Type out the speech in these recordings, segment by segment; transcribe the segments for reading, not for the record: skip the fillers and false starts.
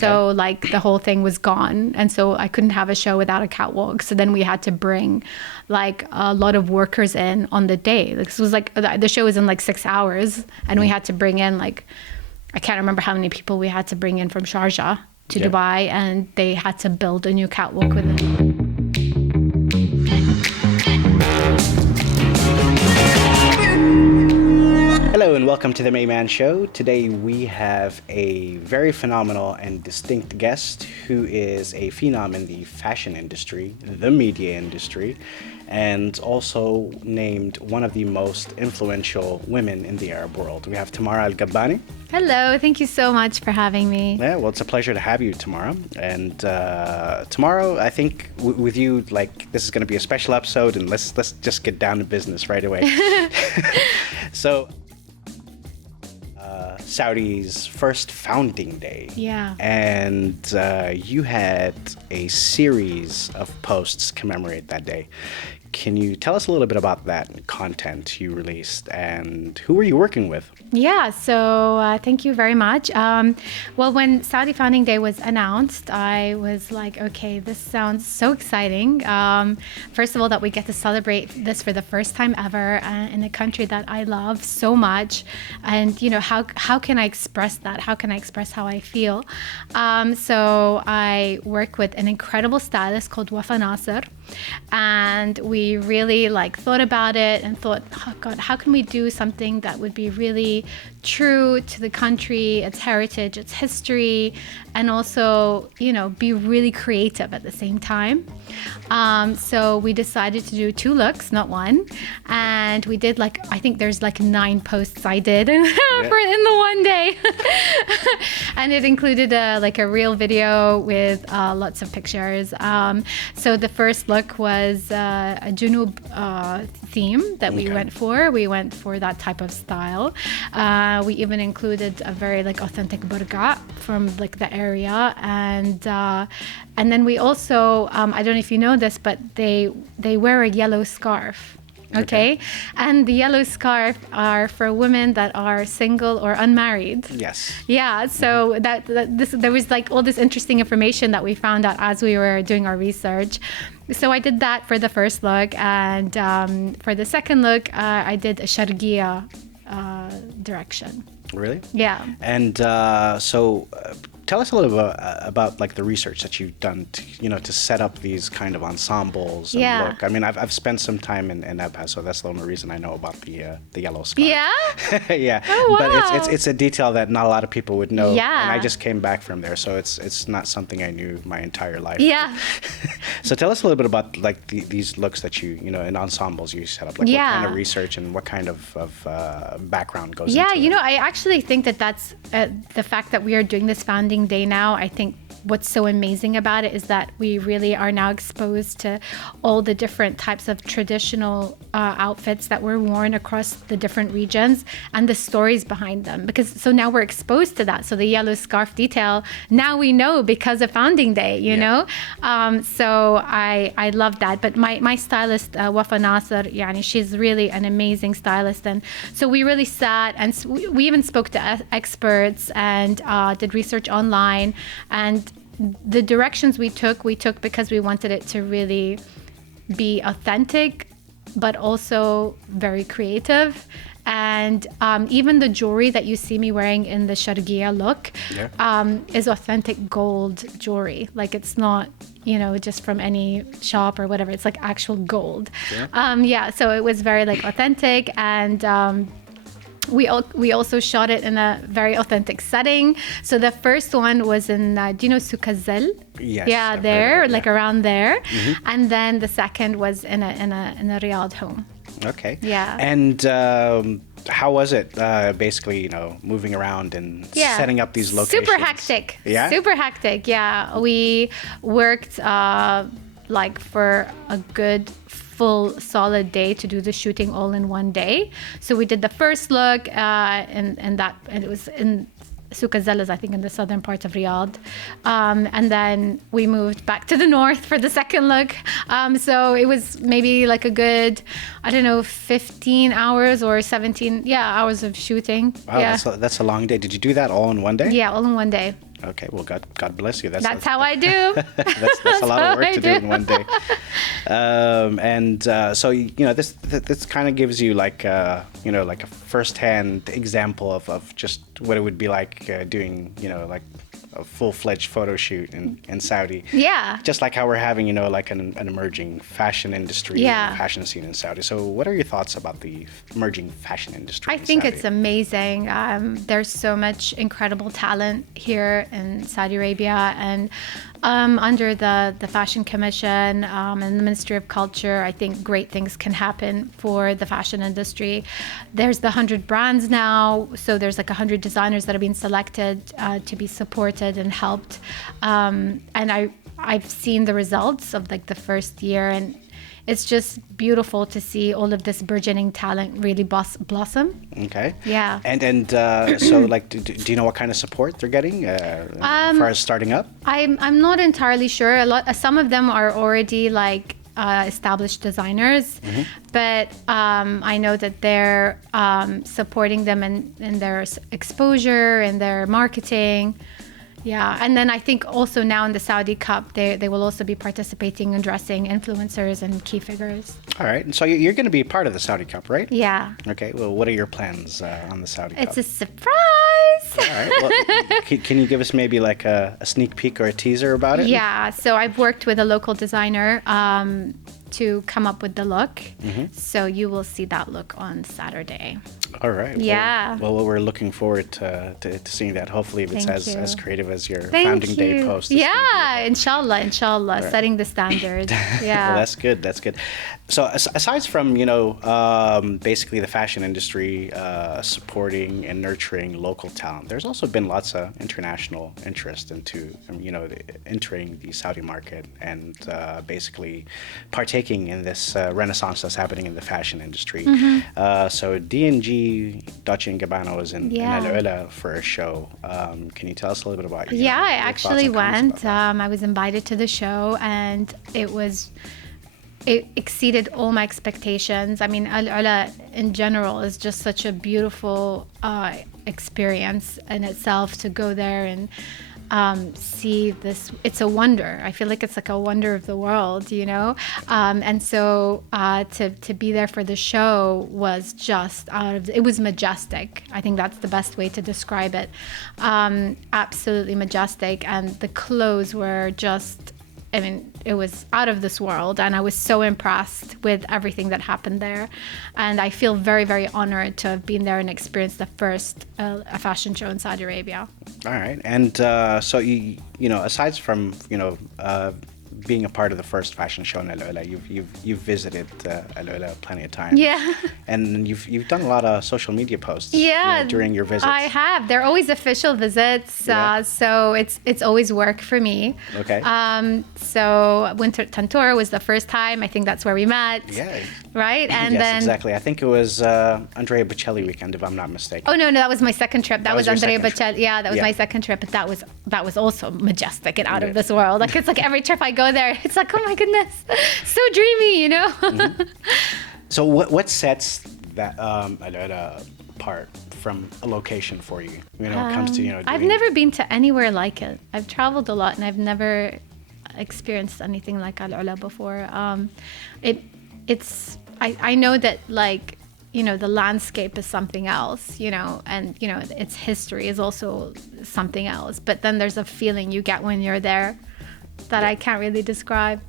So like the whole thing was gone. And so I couldn't have a show without a catwalk. So then we had to bring like a lot of workers in on the day. Like, this was like, the show was in like 6 hours and we had to bring in like, I can't remember how many people we had to bring in from Sharjah to Dubai, and they had to build a new catwalk with it. Hello and welcome to the Mayman Show. Today we have a very phenomenal and distinct guest who is a phenom in the fashion industry, the media industry, and also named one of the most influential women in the Arab world. We have Tamara Al Gabbani. Hello, thank you so much for having me. Yeah, well, it's a pleasure to have you, Tamara. And tomorrow, I think with you, like, this is going to be a special episode, and let's just get down to business right away. So, Saudi's first founding day. Yeah. And you had a series of posts commemorate that day. Can you tell us a little bit about that content you released and who were you working with? Yeah, so thank you very much. Well, when Saudi Founding Day was announced, I was like, okay, this sounds so exciting. First of all, that we get to celebrate this for the first time ever in a country that I love so much. And, you know, how can I express that? How can I express how I feel? So I work with an incredible stylist called Wafa Nasser. And we really like thought about it and thought, oh God, how can we do something that would be really true to the country, its heritage, its history, and also, you know, be really creative at the same time. So we decided to do 2 looks, not one. And we did like, I think there's like 9 posts I did in the one day. And it included a real video with lots of pictures. So the first look was a Junub theme that we went for. We went for that type of style. We even included a very like authentic burqa from like the area, and then we also I don't know if you know this, but they wear a yellow scarf. Okay. And the yellow scarf are for women that are single or unmarried. Yes. Yeah. So there was like all this interesting information that we found out as we were doing our research. So I did that for the first look, and for the second look, I did a Sharqiya direction. Really? Yeah. And so tell us a little bit about like the research that you've done to set up these kind of ensembles and look. I mean, I've spent some time in Ebha, so that's the only reason I know about the yellow scarf. Yeah? Yeah. Oh, wow. But it's a detail that not a lot of people would know. Yeah. And I just came back from there, so it's not something I knew my entire life. Yeah. So tell us a little bit about like these looks that in ensembles you set up. Like what kind of research and what kind of background goes into it? I actually think that's the fact that we are doing this founding day now. I think what's so amazing about it is that we really are now exposed to all the different types of traditional outfits that were worn across the different regions and the stories behind them, because so now we're exposed to that. So the yellow scarf detail, now we know because of founding day, you know. So I love that. But my stylist Wafa Nasser, she's really an amazing stylist, and so we really sat and we even spoke to experts and did research online. And the directions we took because we wanted it to really be authentic, but also very creative. And even the jewelry that you see me wearing in the Sharqiya look is authentic gold jewelry. Like, it's not, just from any shop or whatever. It's like actual gold. So it was very like authentic, and we also shot it in a very authentic setting. So the first one was in, do you know Sukazel? Yes. Yeah, there, like around there. Mm-hmm. And then the second was in a Riyadh home. Okay. Yeah. And how was it, basically, moving around and setting up these locations? Super hectic. Yeah? Super hectic, yeah. We worked for a good full solid day to do the shooting all in one day. So we did the first look and it was in Souq al-Zalaz, I think, in the southern part of Riyadh. And then we moved back to the north for the second look. So it was maybe like a good, 15 hours or 17 hours of shooting. Wow, that's a long day. Did you do that all in one day? Yeah, all in one day. Okay, well, God bless you. That's how I do. That's a lot of work to do in one day. So this kind of gives you like like a first-hand example of just what it would be like doing like a full-fledged photo shoot in Saudi. Yeah. Just like how we're having like an emerging fashion industry, fashion scene in Saudi. So what are your thoughts about the emerging fashion industry? I think it's amazing. There's so much incredible talent here in Saudi Arabia, and under the Fashion Commission and the Ministry of Culture, I think great things can happen for the fashion industry. There's the 100 brands now, so there's like 100 designers that have been selected to be supported and helped. And I've seen the results of like the first year, and it's just beautiful to see all of this burgeoning talent really blossom. Okay. Yeah. And so like, do you know what kind of support they're getting as far as starting up? I'm not entirely sure. Some of them are already like established designers, but I know that they're supporting them in their exposure and their marketing. Yeah, and then I think also now in the Saudi Cup, they will also be participating in dressing influencers and key figures. All right, and so you're going to be part of the Saudi Cup, right? Yeah. Okay, well, what are your plans on the Saudi Cup? It's a surprise! All right, well, can you give us maybe like a sneak peek or a teaser about it? Yeah, so I've worked with a local designer to come up with the look. So you will see that look on Saturday. All right. Yeah. Well, we're looking forward to seeing that. Hopefully, if it's as creative as your founding day post. Yeah, inshallah, right. Setting the standard. Yeah. Well, that's good. That's good. So aside from basically the fashion industry supporting and nurturing local talent, there's also been lots of international interest into entering the Saudi market and basically partaking in this renaissance that's happening in the fashion industry. So D&G Dolce & Gabbana was in Al Ula for a show. Can you tell us a little bit about your I your actually thoughts and comments went. about that? I was invited to the show, and it exceeded all my expectations. I mean, Al Ula in general is just such a beautiful experience in itself to go there and see this. It's a wonder. I feel like it's like a wonder of the world, and so to be there for the show was just it was majestic. I think that's the best way to describe it. Absolutely majestic, and the clothes were just, it was out of this world, and I was so impressed with everything that happened there. And I feel very, very honored to have been there and experienced the first a fashion show in Saudi Arabia. All right, and so aside from being a part of the first fashion show in Al Ula, you've visited Al Ula plenty of times. Yeah. And you've done a lot of social media posts. Yeah. During your visits. I have. They're always official visits, so it's always work for me. Okay. So Winter Tantour was the first time. I think that's where we met. Yeah. Right, and yes, then exactly. I think it was Andrea Bocelli weekend, if I'm not mistaken. Oh no, that was my second trip. That was Andrea Bocelli. Yeah, that was my second trip. But that was also majestic and out of this world. Like, it's like every trip I go there, it's like, oh my goodness, so dreamy, So what sets that apart from a location for you? When it comes to I've never been to anywhere like it. I've traveled a lot, and I've never experienced anything like Al Ula before. I know that, like, the landscape is something else, and its history is also something else. But then there's a feeling you get when you're there that I can't really describe.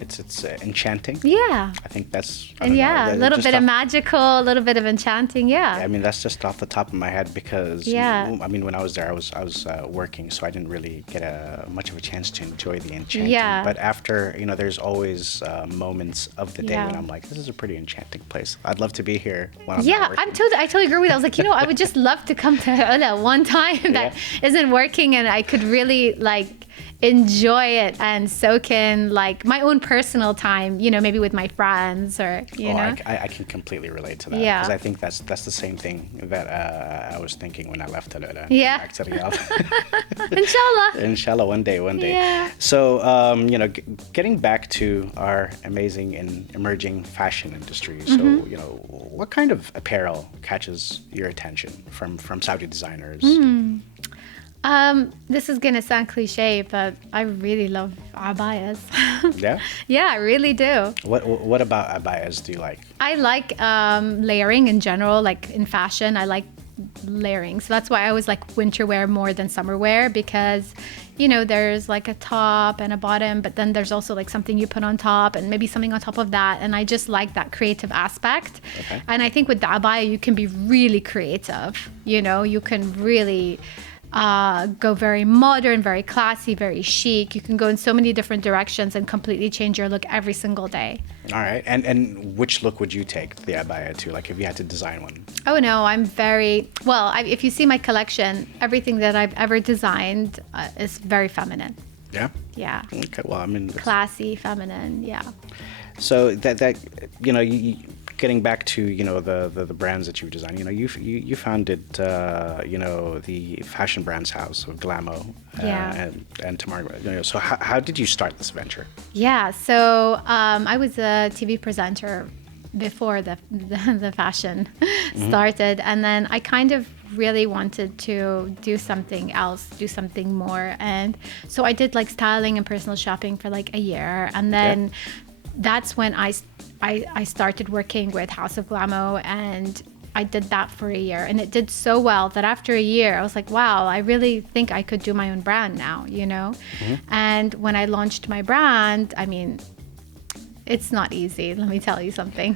It's enchanting. Yeah. I think that's. A little bit of magical, a little bit of enchanting. Yeah. I mean, that's just off the top of my head because. Yeah. I mean, when I was there, I was working, so I didn't really get much of a chance to enjoy the enchanting. Yeah. But after, there's always moments of the day when I'm like, this is a pretty enchanting place. I'd love to be here when I'm not working. I totally agree with that. I was like, I would just love to come to Ula one time that isn't working, and I could really enjoy it and soak in like my own personal time, maybe with my friends or I can completely relate to that. Yeah. Because I think that's the same thing that I was thinking when I left Al Ula. Yeah. Back to Riyadh. Inshallah. Inshallah, one day. Yeah. So getting back to our amazing and emerging fashion industry. So what kind of apparel catches your attention from Saudi designers? This is gonna sound cliche, but I really love abayas. Yeah. Yeah, I really do. What about abayas do you like? I like layering in general, like in fashion. I like layering. So that's why I always like winter wear more than summer wear because, there's like a top and a bottom, but then there's also like something you put on top and maybe something on top of that. And I just like that creative aspect. Okay. And I think with the abaya, you can be really creative. You can really go very modern, very classy, very chic. You can go in so many different directions and completely change your look every single day. All right. And which look would you take the abaya to? Like if you had to design one? Oh no, I'm very well. If you see my collection, everything that I've ever designed is very feminine. Yeah. Yeah. Okay. Well, I mean, Classy, feminine. Yeah. so that getting back to the brands that you've designed, you founded the fashion brands house of Glamo Yeah. and Tamara. So how did you start this venture? Yeah. So I was a TV presenter before the fashion started, and then I kind of really wanted to do something else, do something more, and so I did like styling and personal shopping for like a year, and then that's when I started working with House of Glamo, and I did that for a year, and it did so well that after a year I was like, wow, I really think I could do my own brand now, And when I launched my brand, I mean, it's not easy, let me tell you something.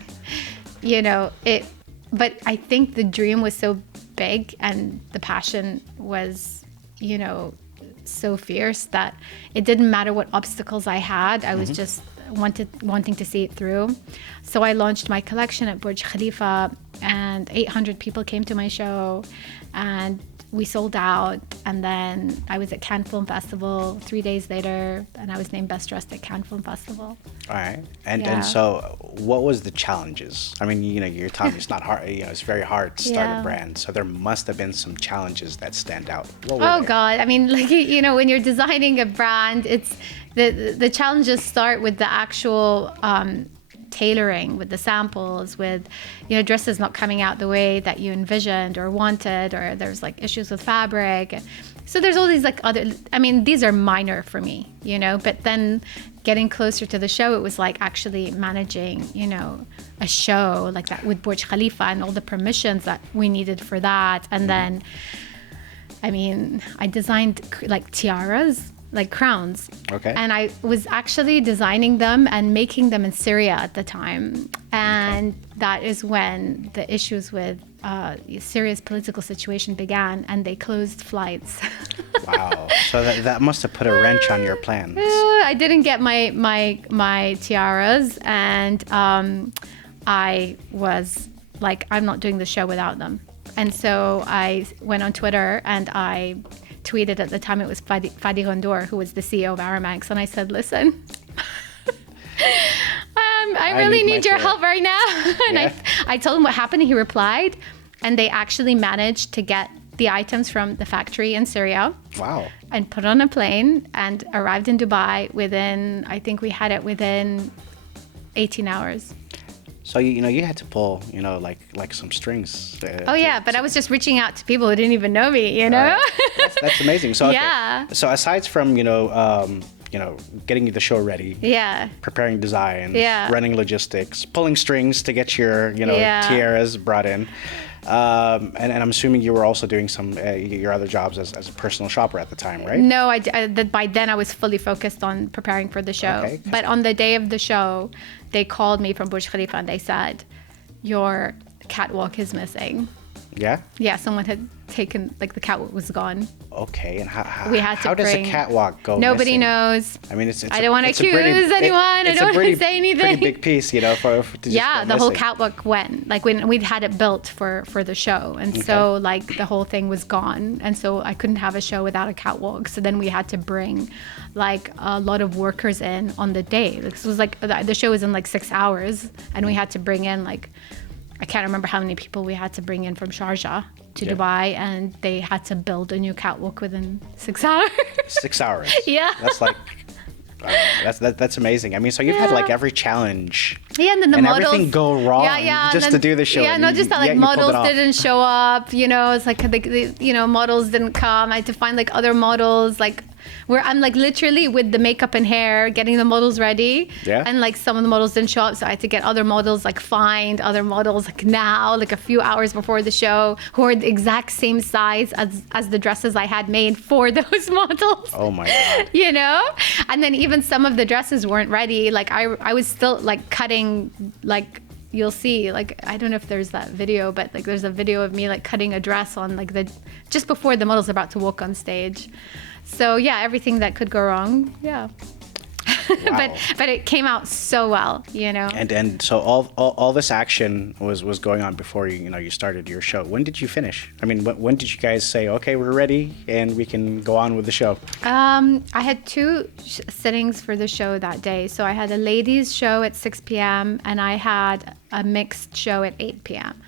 But I think the dream was so big and the passion was, so fierce that it didn't matter what obstacles I had. I was just wanting to see it through. So I launched my collection at Burj Khalifa, and 800 people came to my show, and we sold out. And then I was at Cannes Film Festival 3 days later, and I was named Best Dressed at Cannes Film Festival. All right. And Yeah. and so what was the challenges? I mean, you're telling me it's not hard, it's very hard to start a Yeah. brand. So there must have been some challenges that stand out. What were Oh they? God. I mean, like, when you're designing a brand, it's the challenges start with the actual tailoring, with the samples, with dresses not coming out the way that you envisioned or wanted, or there's like issues with fabric. So there's all these like other, I mean, these are minor for me, but then getting closer to the show, it was like actually managing, a show like that with Burj Khalifa and all the permissions that we needed for that. And then, I mean, I designed like tiaras, like crowns. Okay. And I was actually designing them and making them in Syria at the time. And that is when the issues with Syria's political situation began, and they closed flights. Wow. So that must have put a wrench on your plans. I didn't get my tiaras, and I was like, I'm not doing the show without them. And so I went on Twitter and I tweeted, at the time it was Fadi Gondor, who was the CEO of Aramex, and I said, listen, I really need your help right now. And Yeah. I told him what happened. He replied, and they actually managed to get the items from the factory in Syria Wow. and put on a plane and arrived in Dubai within, I think we had it within 18 hours. So you had to pull like some strings. Oh yeah, but I was just reaching out to people who didn't even know me, That's amazing. So okay. Yeah. So aside from getting the show ready, Yeah. preparing designs, Yeah. running logistics, pulling strings to get your Yeah. tiaras brought in, and I'm assuming you were also doing some your other jobs as a personal shopper at the time, right? No, by then I was fully focused on preparing for the show. Okay. But on the day of the show, they called me from Burj Khalifa and they said, your catwalk is missing. Yeah. Yeah, someone had taken, like the catwalk was gone. Okay. And how We had to how does a bring- catwalk go? Nobody missing? knows. I mean, it's I don't want to it's a pretty- accuse anyone. I it's don't a want to pretty- say anything. Pretty big piece, to just Yeah, go the whole missing. catwalk went. Like when we'd had it built for the show, and so like the whole thing was gone, and so I couldn't have a show without a catwalk. So then we had to bring like a lot of workers in on the day. Like, this was like the show was in like 6 hours, and we had to bring in like, I can't remember how many people we had to bring in from Sharjah to Yeah. Dubai, and they had to build a new catwalk within 6 hours. 6 hours. Yeah. That's like That's amazing. I mean, so you've had like every challenge. Yeah, and then the and models everything go wrong just to do the show. Yeah, not just that like models didn't show up. You know, it's like the models didn't come. I had to find like other models, like where I'm like literally with the makeup and hair, getting the models ready. Yeah. And like some of the models didn't show up, so I had to get other models, like find other models like now, like a few hours before the show, who are the exact same size as the dresses I had made for those models. Oh my God. You know? And then even some of the dresses weren't ready. Like I was still like cutting, like you'll see, like I don't know if there's that video, but like there's a video of me like cutting a dress on like just before the model's about to walk on stage. So yeah, everything that could go wrong. Yeah. Wow. but it came out so well, you know. And so all this action was going on before you started your show. When did you finish? I mean, when did you guys say, okay, we're ready and we can go on with the show? I had two sittings for the show that day. So I had a ladies show at 6 p.m. and I had a mixed show at 8 p.m.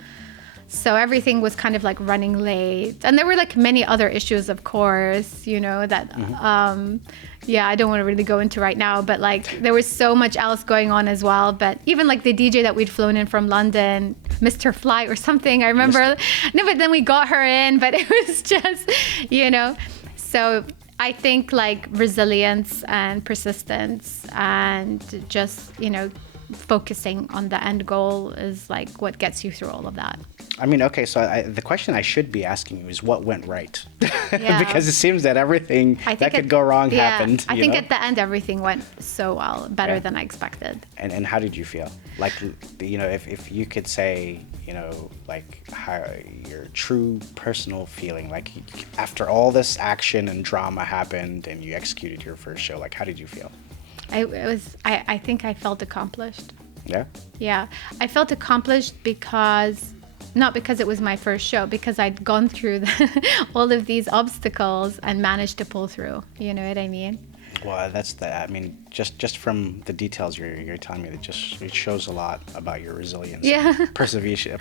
So everything was kind of like running late. And there were like many other issues, of course, you know, that, I don't want to really go into right now, but like there was so much else going on as well. But even like the DJ that we'd flown in from London, Mr. Fly or something, I remember. No, but then we got her in, but it was just, you know, so I think like resilience and persistence and just, you know, focusing on the end goal is like what gets you through all of that. I mean, okay, so the question I should be asking you is what went right? Yeah. Because it seems that everything that could go wrong happened. I think at the end everything went so well, better than I expected. And how did you feel? Like, you know, if you could say, you know, like how your true personal feeling, like after all this action and drama happened and you executed your first show, like how did you feel? I think I felt accomplished. Yeah? Yeah. I felt accomplished not because it was my first show, because I'd gone through all of these obstacles and managed to pull through. You know what I mean? Well, I mean, just from the details you're telling me, it shows a lot about your resilience. Yeah. Preservation.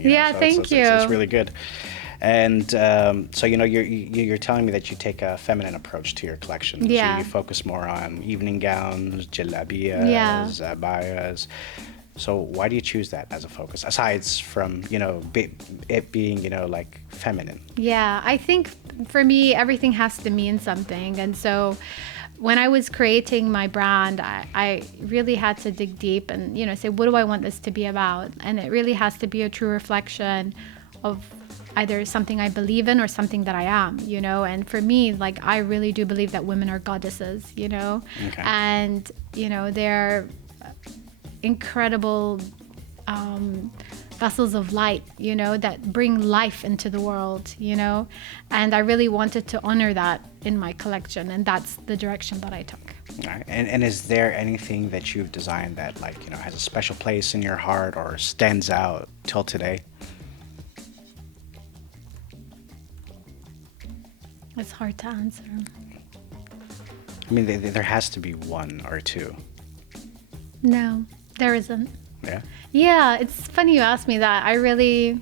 You know? Yeah, so thank you. It's really good. And so, you know, you're telling me that you take a feminine approach to your collection. Yeah. So you focus more on evening gowns, jalabiyas, abayas. So why do you choose that as a focus, aside from, you know, it being, you know, like feminine? Yeah, I think for me, everything has to mean something. And so when I was creating my brand, I really had to dig deep and, you know, say, what do I want this to be about? And it really has to be a true reflection of either something I believe in or something that I am, you know. And for me, like, I really do believe that women are goddesses, you know. Okay. And, you know, they're incredible vessels of light, you know, that bring life into the world, you know. And I really wanted to honor that in my collection, and that's the direction that I took. Right. And is there anything that you've designed that, like, you know, has a special place in your heart or stands out till today? It's hard to answer. I mean, there has to be one or two. No, there isn't. Yeah? Yeah, it's funny you asked me that. I really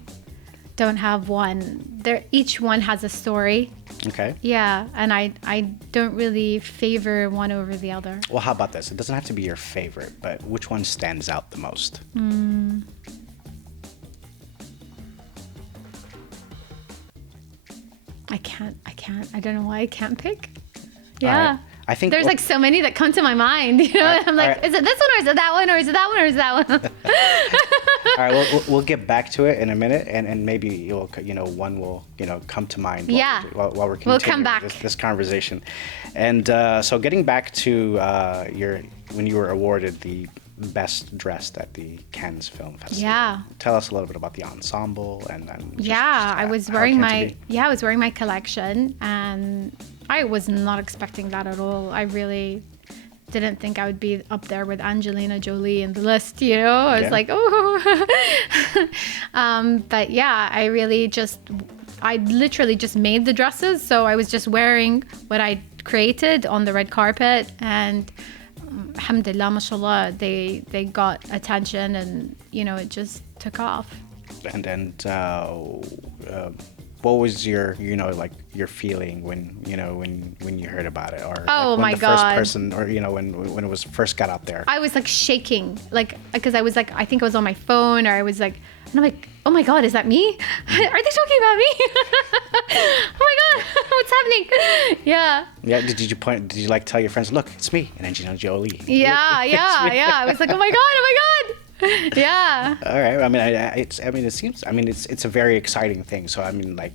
don't have one. Each one has a story. Okay. Yeah, and I don't really favor one over the other. Well, how about this? It doesn't have to be your favorite, but which one stands out the most? I can't. I don't know why I can't pick. Yeah. Right. I think there's like so many that come to my mind, you know. I'm like, is it this one or is it that one or is it that one or is it that one? All right, we'll get back to it in a minute, and maybe one will come to mind. While we're continuing we'll come back. This conversation, and so getting back to when you were awarded the best dressed at the Cannes Film Festival. Yeah. Tell us a little bit about the ensemble and I was wearing my collection, and I was not expecting that at all. I really didn't think I would be up there with Angelina Jolie in the list, you know. I was like, oh. But yeah, I literally just made the dresses, so I was just wearing what I created on the red carpet, and alhamdulillah, mashallah, they got attention, and you know, it just took off. And what was your, like your feeling when you heard about it, or Oh like when my the first God. person, or when it was first got out there? I was like shaking, like, because I was like, I think I was on my phone, or I was like, and I'm like, oh my God, is that me? Are they talking about me? Oh my God, what's happening? Yeah. Yeah. Did you like tell your friends, look, it's me, and Angelina Jolie? Yeah, It's yeah, me. yeah. I was like, oh my God, oh my God. Yeah. All right. I mean, it seems. I mean, it's a very exciting thing. So I mean, like,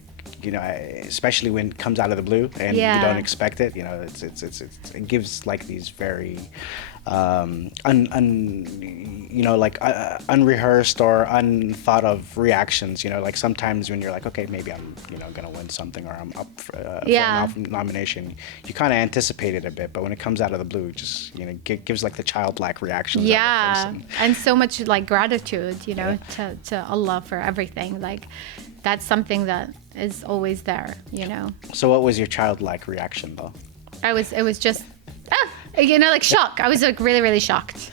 especially when it comes out of the blue and Yeah. you don't expect it. It gives like these very, unrehearsed or unthought of reactions. Like sometimes when you're like, okay, maybe I'm, gonna win something, or I'm up for Yeah. a nomination, you kind of anticipate it a bit. But when it comes out of the blue, it just gives like the childlike reactions. of the Yeah. person. And so much like gratitude, to Allah for everything. Like, that's something that is always there. So what was your childlike reaction though? It was just, like shock. I was like really, really shocked.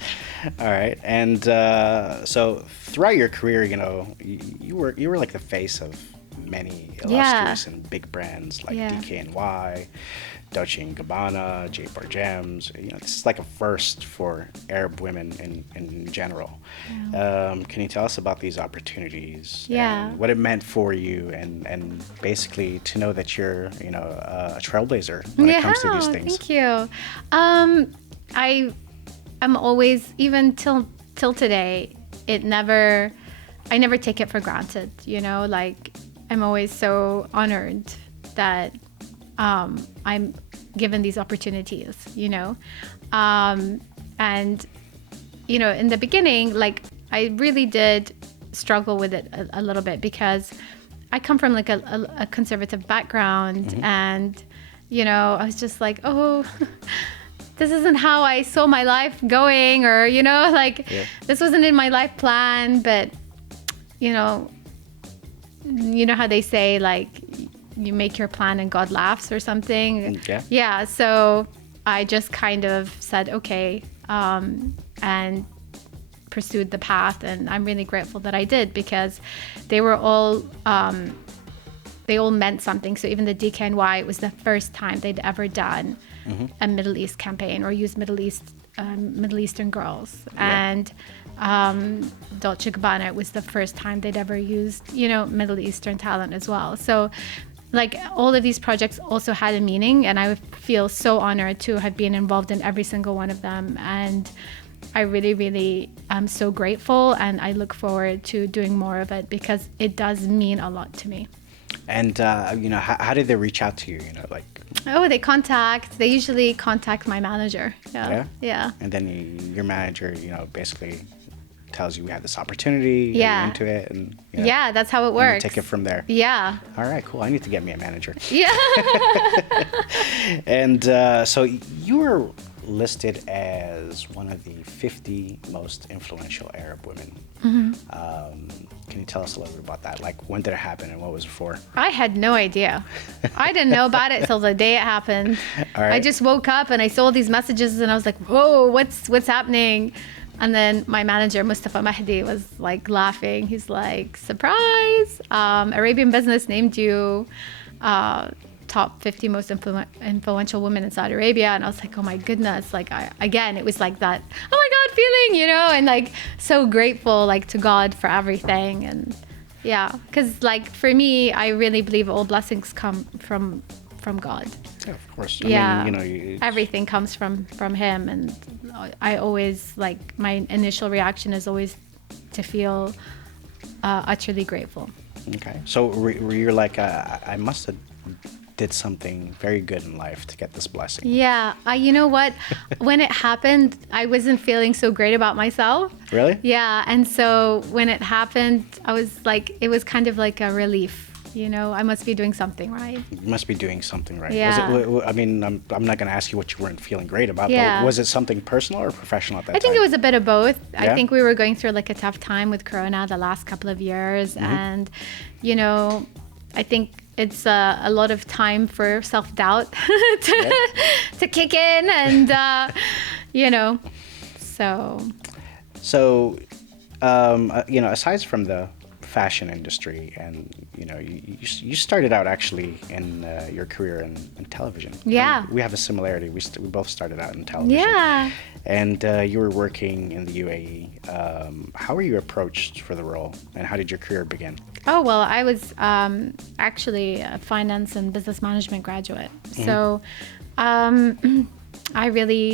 All right, and so throughout your career, you were like the face of many illustrious and big brands like Yeah. DKNY, Dolce & Gabbana, J. Bar Gems. This is like a first for Arab women in general. Can you tell us about these opportunities? Yeah. And what it meant for you, and basically to know that you're a trailblazer when it comes to these things. Thank you. I'm always, even till today, I never take it for granted. Like, I'm always so honored that I'm given these opportunities. And in the beginning, like, I really did struggle with it a little bit, because I come from like a conservative background, and I was just like, oh, this isn't how I saw my life going, or this wasn't in my life plan. But you know how they say, like, you make your plan and God laughs, or something. Yeah. So I just kind of said okay, and pursued the path, and I'm really grateful that I did, because they were all they all meant something. So even the DKNY, it was the first time they'd ever done a Middle East campaign, or used Middle Eastern girls. And Dolce & Gabbana, it was the first time they'd ever used Middle Eastern talent as well. So like, all of these projects also had a meaning, and I feel so honored to have been involved in every single one of them. And I really, really am so grateful, and I look forward to doing more of it, because it does mean a lot to me. And how did they reach out to you? They usually contact my manager. Yeah. And then your manager, basically tells you we have this opportunity. Yeah. You're into it, and Yeah, that's how it works. take it from there. Yeah. All right, cool. I need to get me a manager. Yeah. And so you were listed as one of the 50 most influential Arab women. Can you tell us a little bit about that? Like, when did it happen, and what was it for? I had no idea. I didn't know about it till the day it happened. All right. I just woke up and I saw these messages, and I was like, whoa, what's happening? And then my manager, Mustafa Mahdi, was like laughing. He's like, surprise, Arabian Business named you top 50 most influential women in Saudi Arabia. And I was like, oh my goodness. Like, it was like that, oh my God feeling, and like so grateful, like, to God for everything. And yeah, because like for me, I really believe all blessings come from God. Yeah, of course. Yeah. I mean, everything comes from him. And I always, like, my initial reaction is always to feel utterly grateful. Okay. So were you like, I must have did something very good in life to get this blessing? Yeah. You know what? When it happened, I wasn't feeling so great about myself. Really? Yeah. And so when it happened, I was like, it was kind of like a relief. I must be doing something right. You must be doing something right. Yeah. I mean, I'm not going to ask you what you weren't feeling great about, Yeah. but was it something personal or professional at that time? I think it was a bit of both. Yeah? I think we were going through like a tough time with Corona the last couple of years. And, I think it's a lot of time for self-doubt to kick in. And, so. So, aside from the fashion industry, and you started out actually in your career in television. Yeah. We have a similarity. We both started out in television. Yeah. And you were working in the UAE. How were you approached for the role, and how did your career begin? Oh, well, I was actually a finance and business management graduate. So I really,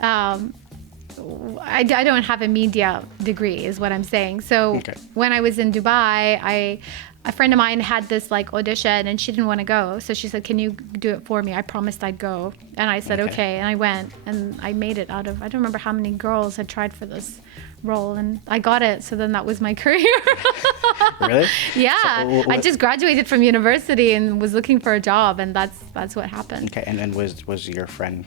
I don't have a media degree is what I'm saying. So when I was in Dubai, a friend of mine had this like audition and she didn't want to go. So she said, can you do it for me? I promised I'd go. And I said, okay. And I went and I made it out of, I don't remember how many girls had tried for this role, and I got it. So then that was my career. Really? Yeah. So, I just graduated from university and was looking for a job, and that's what happened. Okay. And was your friend,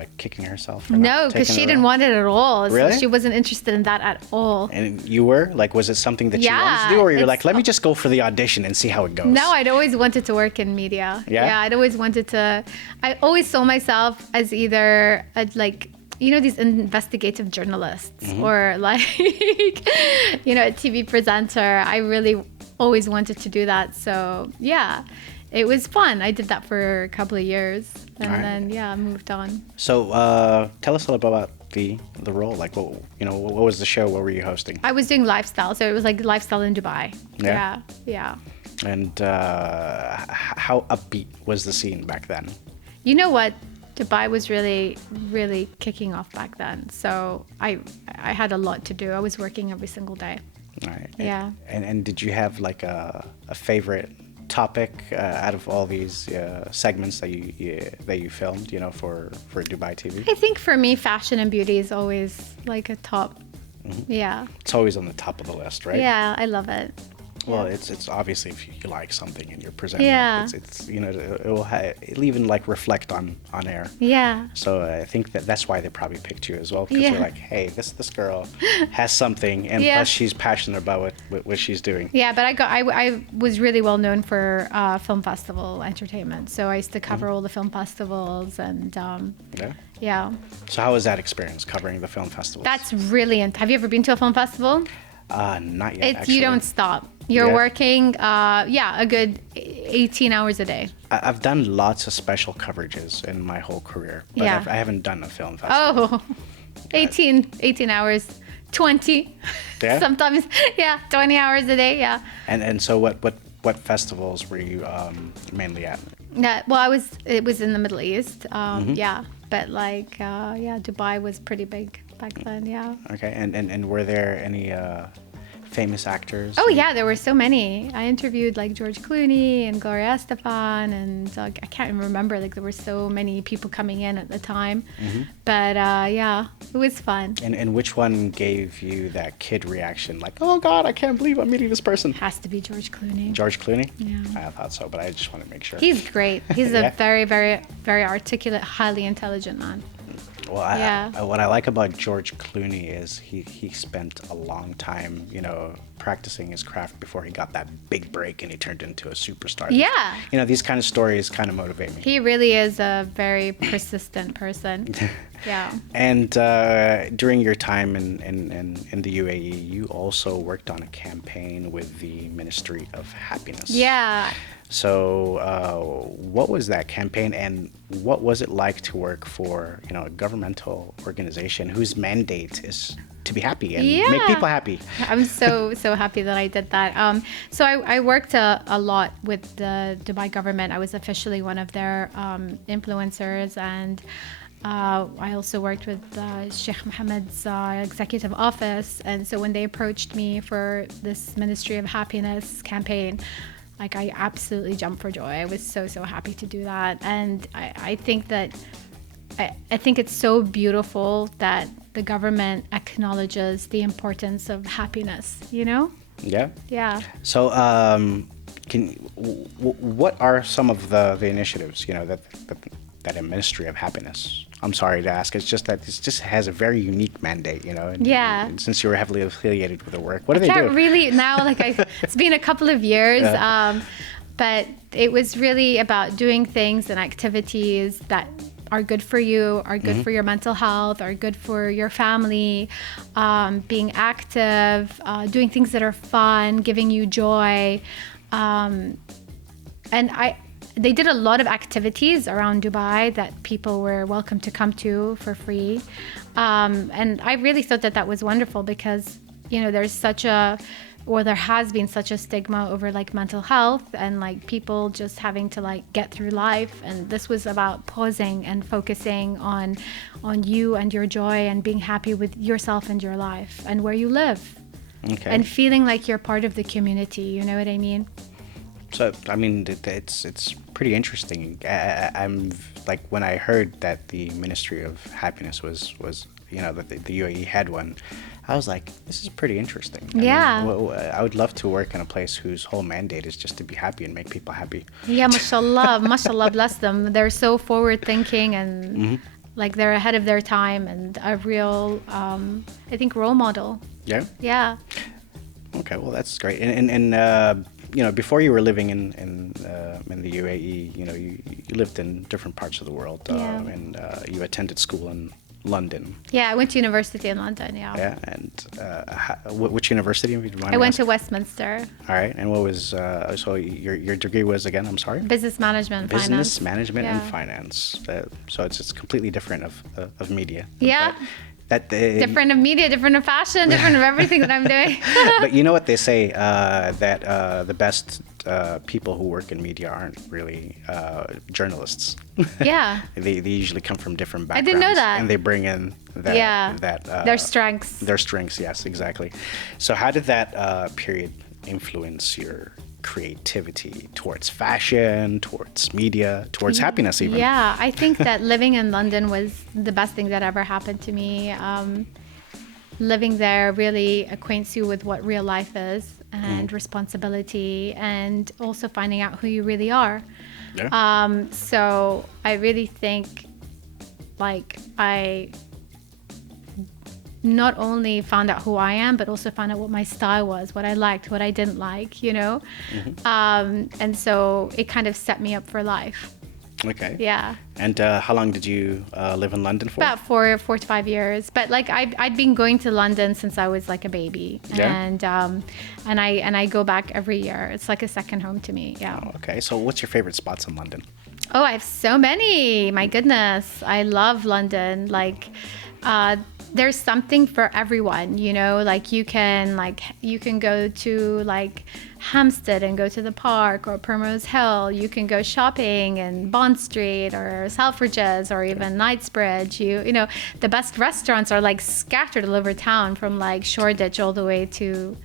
like kicking herself? No, because she didn't want it at all. Really? So she wasn't interested in that at all. And you were? Like, was it something that you wanted to do, or you're like, let me just go for the audition and see how it goes? No, I'd always wanted to work in media. Yeah? I'd always wanted to. I always saw myself as either these investigative journalists or like, a TV presenter. I really always wanted to do that. So yeah, it was fun. I did that for a couple of years, and then I moved on. So tell us a little bit about the role. Like, what was the show? What were you hosting? I was doing lifestyle, so it was like lifestyle in Dubai. Yeah. And how upbeat was the scene back then? You know what? Dubai was really, really kicking off back then. So I had a lot to do. I was working every single day. All right. Yeah. And did you have like a favorite topic out of all these segments that you filmed, for Dubai TV? I think for me, fashion and beauty is always like a top. Yeah. It's always on the top of the list, right? Yeah, I love it. Well, it's obviously if you like something and you're presenting Yeah. it'll even like reflect on air. Yeah. So I think that's why they probably picked you as well, because Yeah. they're like, hey, this girl has something, and Yeah. plus she's passionate about what she's doing. Yeah, but I was really well known for film festival entertainment. So I used to cover all the film festivals and Yeah. yeah. So how was that experience covering the film festivals? That's brilliant. Have you ever been to a film festival? Not yet. Actually. You don't stop. You're Yeah. working, a good 18 hours a day. I've done lots of special coverages in my whole career, but Yeah. I haven't done a film festival. Oh, 18 hours, 20. Yeah? Sometimes, 20 hours a day, yeah. And so what festivals were you mainly at? Yeah, well, it was in the Middle East, yeah. But like, Dubai was pretty big back then, yeah. Okay, and were there any famous actors? Oh yeah, there were so many. I interviewed like George Clooney and Gloria Estefan, and I can't even remember. Like there were so many people coming in at the time, but it was fun. And which one gave you that kid reaction? Like, oh God, I can't believe I'm meeting this person. Has to be George Clooney. George Clooney? Yeah. I thought so, but I just want to make sure. He's great. He's Yeah. a very, very, very articulate, highly intelligent man. Well, what I like about George Clooney is he spent a long time, practicing his craft before he got that big break and he turned into a superstar. Yeah. These kind of stories kind of motivate me. He really is a very persistent person. Yeah. And during your time in the UAE, you also worked on a campaign with the Ministry of Happiness. Yeah. So what was that campaign, and what was it like to work for a governmental organization whose mandate is to be happy and make people happy? I'm so happy that I did that. So I worked a lot with the Dubai government. I was officially one of their influencers, and I also worked with Sheikh Mohammed's executive office. And so when they approached me for this Ministry of Happiness campaign, like I absolutely jumped for joy. I was so happy to do that. And I think that I think it's so beautiful that the government acknowledges the importance of happiness, Yeah. Yeah. So what are some of the initiatives that a Ministry of Happiness? I'm sorry to ask. It's just that this just has a very unique mandate, And since you were heavily affiliated with the work, what do they do? I can't really now. It's been a couple of years, but it was really about doing things and activities that are good for you, are good for your mental health, are good for your family, being active, doing things that are fun, giving you joy. They did a lot of activities around Dubai that people were welcome to come to for free. And I really thought that was wonderful because, there has been such a stigma over like mental health and like people just having to like get through life. And this was about pausing and focusing on you and your joy and being happy with yourself and your life and where you live. Okay. And feeling like you're part of the community. You know what I mean? So, I mean, it's pretty interesting. I'm like, when I heard that the Ministry of Happiness was that the UAE had one, I was like, this is pretty interesting. I would love to work in a place whose whole mandate is just to be happy and make people happy. Yeah, mashallah, mashallah, bless them. They're so forward thinking and like they're ahead of their time and a real, I think, role model. Yeah? Yeah. Okay, well, that's great. And before you were living in the UAE, you lived in different parts of the world, and you attended school in London. Yeah, I went to university in London. Yeah. Yeah, and which university? I went to Westminster. All right, and what was so your degree was again? I'm sorry. Business management. Business finance. management and finance. So it's completely different of media. Yeah. Different of media, different of fashion, different of everything that I'm doing. But you know what they say, that the best people who work in media aren't really journalists. Yeah. They usually come from different backgrounds. I didn't know that. And they bring in their strengths. Their strengths, yes, exactly. So how did that period influence your creativity towards fashion, towards media, towards happiness even? Yeah, I think that living in London was the best thing that ever happened to me. Living there really acquaints you with what real life is and responsibility and also finding out who you really are. Yeah. So I really think like I not only found out who I am, but also found out what my style was, what I liked, what I didn't like, and so it kind of set me up for life. Okay. Yeah. And how long did you live in London for? About 4 to 5 years. But like I'd been going to London since I was like a baby, and I go back every year. It's like a second home to me. Yeah. Oh, okay. So what's your favorite spots in London? Oh, I have so many. My goodness, I love London. Like, there's something for everyone, like you can go to like Hampstead and go to the park or Primrose Hill. You can go shopping in Bond Street or Selfridges or even Knightsbridge. The best restaurants are like scattered all over town from like Shoreditch all the way to,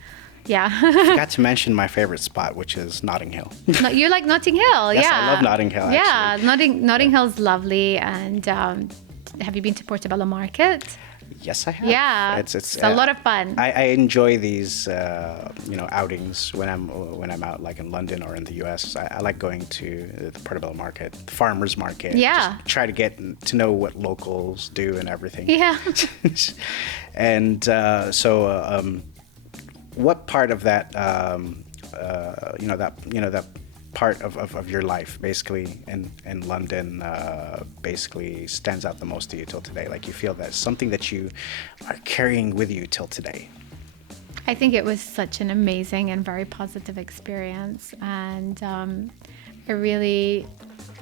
yeah. I forgot to mention my favorite spot, which is Notting Hill. No, you like Notting Hill? Yes, Yeah. I love Notting Hill, actually. Yeah, Notting Hill's lovely. And have you been to Portobello Market? Yes, I have. Yeah, it's a lot of fun. I enjoy these, outings when I'm out, like in London or in the U.S. I like going to the Portobello Market, the farmers market. Yeah. Just try to get to know what locals do and everything. Yeah. And what part of that, that part of your life basically in London basically stands out the most to you till today? Like you feel that's something that you are carrying with you till today? I think it was such an amazing and very positive experience, and I really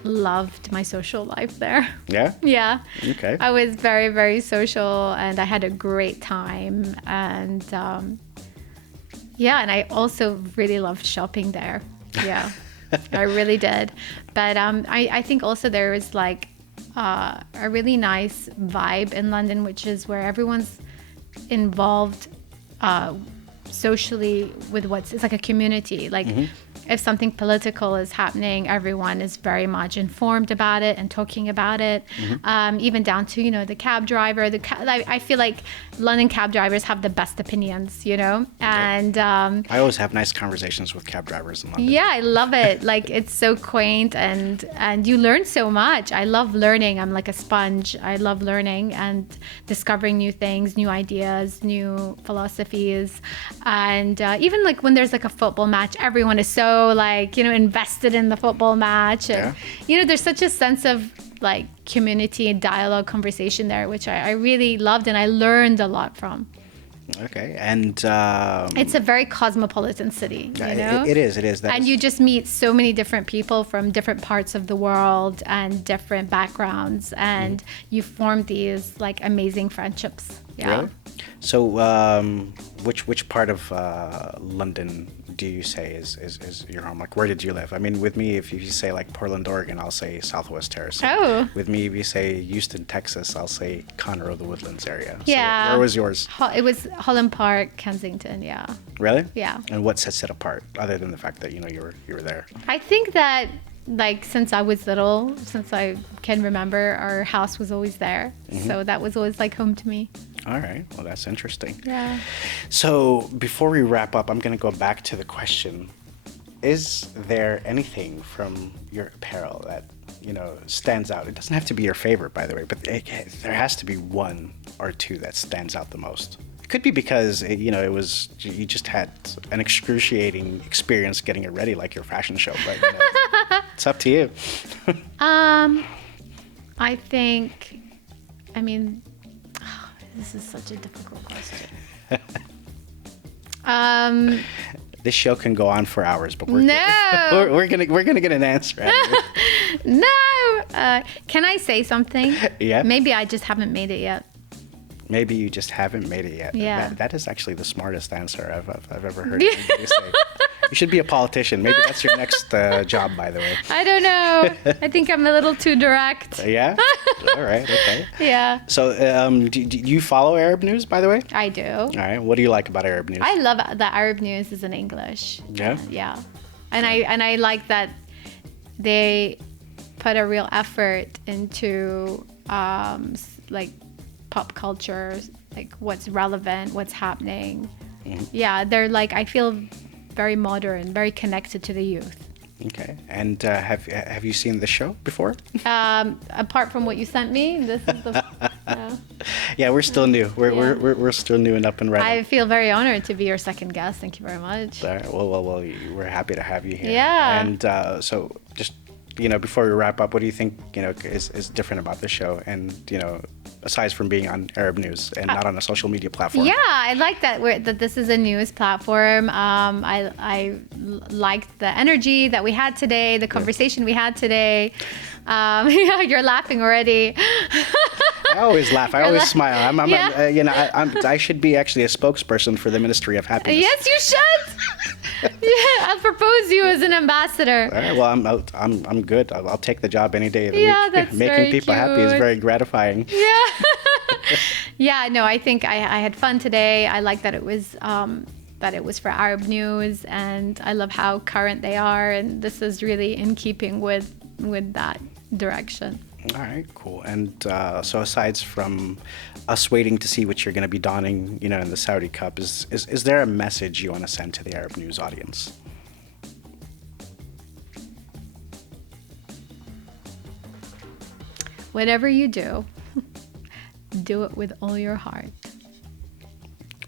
loved my social life there. Yeah? Yeah. Okay. I was very, very social and I had a great time, and and I also really loved shopping there. Yeah. I really did. But I think also there was like a really nice vibe in London, which is where everyone's involved socially with it's like a community. Like if something political is happening, everyone is very much informed about it and talking about it. Even down to, the cab driver. I feel like London cab drivers have the best opinions, and I always have nice conversations with cab drivers in London. Yeah, I love it. Like it's so quaint and you learn so much. I love learning. I'm like a sponge. I love learning and discovering new things, new ideas, new philosophies. And even like when there's like a football match, everyone is so so like, invested in the football match. And, there's such a sense of like community and dialogue conversation there, which I really loved and I learned a lot from. Okay. And it's a very cosmopolitan city, It is. And you just meet so many different people from different parts of the world and different backgrounds, and you form these like amazing friendships. Yeah. Really? So, which part of London do you say is your home? Like, where did you live? I mean, with me, if you say like Portland, Oregon, I'll say Southwest Terrace. Oh. With me, if you say Houston, Texas, I'll say Conroe, the Woodlands area. Yeah. So where was yours? It was Holland Park, Kensington. Yeah. Really? Yeah. And what sets it apart, other than the fact that you were there? I think that like since I was little, since I can remember, our house was always there. So that was always like home to me. All right. Well, that's interesting. Yeah. So before we wrap up, I'm going to go back to the question. Is there anything from your apparel that, stands out? It doesn't have to be your favorite, by the way, but there has to be one or two that stands out the most. It could be because, you just had an excruciating experience getting it ready, like your fashion show, but it's up to you. I think, this is such a difficult question. This show can go on for hours, but we're gonna get an answer out of it. No. Can I say something? Yeah. Maybe I just haven't made it yet. Maybe you just haven't made it yet. Yeah. That is actually the smartest answer I've ever heard anybody say. You should be a politician. Maybe that's your next job, by the way. I don't know. I think I'm a little too direct. Yeah? All right, okay. Yeah. So do you follow Arab news, by the way? I do. All right. What do you like about Arab news? I love that Arab news is in English. Yeah? Yeah. And I like that they put a real effort into like pop culture, like what's relevant, what's happening. Yeah, they're like, I feel very modern, very connected to the youth. Okay. And have you seen the show before? Apart from what you sent me, this is the. Yeah, we're still new. We're still new and up and running. I feel very honored to be your second guest. Thank you very much. All right. Well, we're happy to have you here. Yeah. And so just before we wrap up, what do you think is different about the show? And aside from being on Arab News and not on a social media platform. Yeah, I like that this is a news platform. I liked the energy that we had today, the conversation we had today. You're laughing already. I always laugh. I always smile. I should be actually a spokesperson for the Ministry of Happiness. Yes, you should. Yeah, I'll propose you as an ambassador. All right. Well, I'm good. I'll take the job any day of the Yeah, week. that's Making very people happy is cute. very gratifying. Yeah. Yeah. No, I think I had fun today. I like that it was for Arab news, and I love how current they are, and this is really in keeping with that direction. All right, cool. And so aside from us waiting to see what you're going to be donning, in the Saudi Cup, is there a message you want to send to the Arab News audience? Whatever you do, do it with all your heart.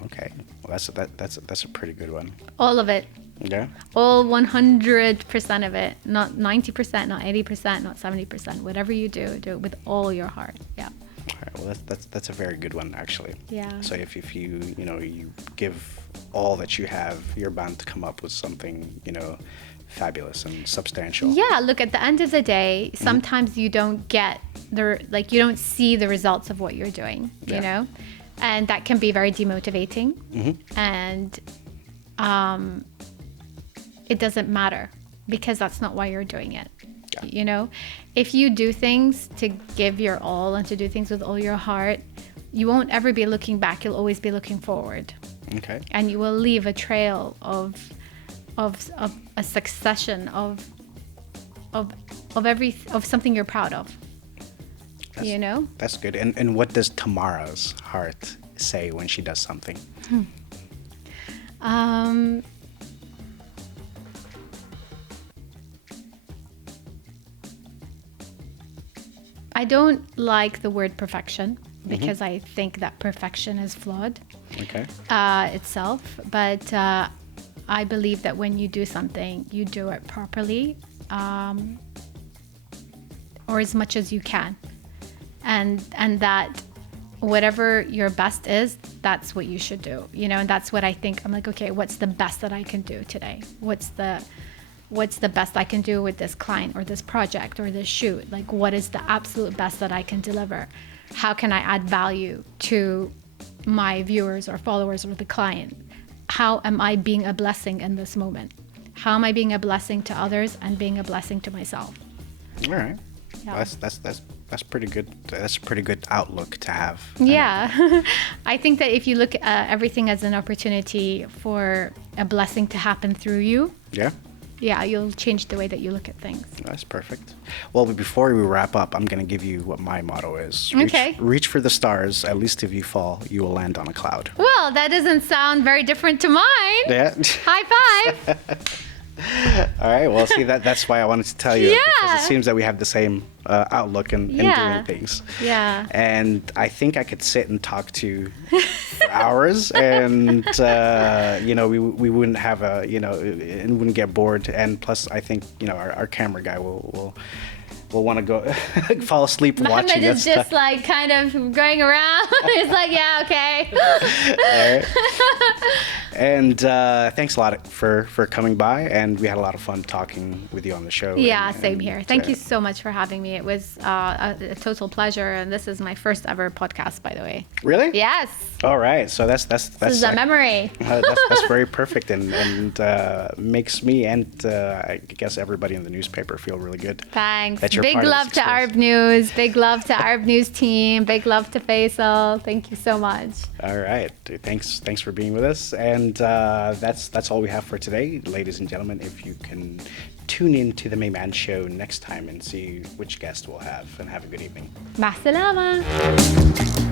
Okay, well that's a pretty good one. All of it. Yeah. All 100% of it, not 90%, not 80%, not 70%. Whatever you do it with all your heart. Yeah. All right. Well, that's a very good one, actually. Yeah. So if you you give all that you have, you're bound to come up with something fabulous and substantial. Yeah. Look, at the end of the day, sometimes you don't get you don't see the results of what you're doing. Yeah. And that can be very demotivating. And it doesn't matter because that's not why you're doing it. Yeah. If you do things to give your all and to do things with all your heart, you won't ever be looking back. You'll always be looking forward. Okay. And you will leave a trail of a succession of something you're proud of. That's good. And what does Tamara's heart say when she does something? I don't like the word perfection because I think that perfection is flawed Okay. itself. But I believe that when you do something, you do it properly, or as much as you can, and that whatever your best is, that's what you should do, and that's what I think. I'm like, okay, what's the best that I can do today? What's the best I can do with this client or this project or this shoot? Like, what is the absolute best that I can deliver? How can I add value to my viewers or followers or the client? How am I being a blessing in this moment? How am I being a blessing to others and being a blessing to myself? All right. Yeah. That's pretty good. That's a pretty good outlook to have. Yeah. I think that if you look at everything as an opportunity for a blessing to happen through you, yeah, you'll change the way that you look at things. That's perfect. Well, but before we wrap up, I'm going to give you what my motto is. Okay. Reach for the stars. At least if you fall, you will land on a cloud. Well, that doesn't sound very different to mine. Yeah. High five. All right. Well, see, that's why I wanted to tell you. Yeah. Because it seems that we have the same outlook in doing things. Yeah. And I think I could sit and talk to you for hours, and we wouldn't have and wouldn't get bored. And plus, I think our camera guy will want to go fall asleep Mohammed watching is us. just like kind of going around. He's like, yeah, okay. All right. And thanks a lot for coming by, and we had a lot of fun talking with you on the show. Yeah, same here. Thank you so much for having me. It was a total pleasure, and this is my first ever podcast, by the way. Really? Yes. All right. So that's This is a memory. that's very perfect, and makes me and I guess everybody in the newspaper feel really good. Thanks. That you're Big part of love this to experience. Arab News. Big love to Arab News team. Big love to Faisal. Thank you so much. All right. Thanks for being with us. And that's all we have for today. Ladies and gentlemen, if you can tune in to the Mayman Show next time and see which guest we'll have, and have a good evening. مع السلامة.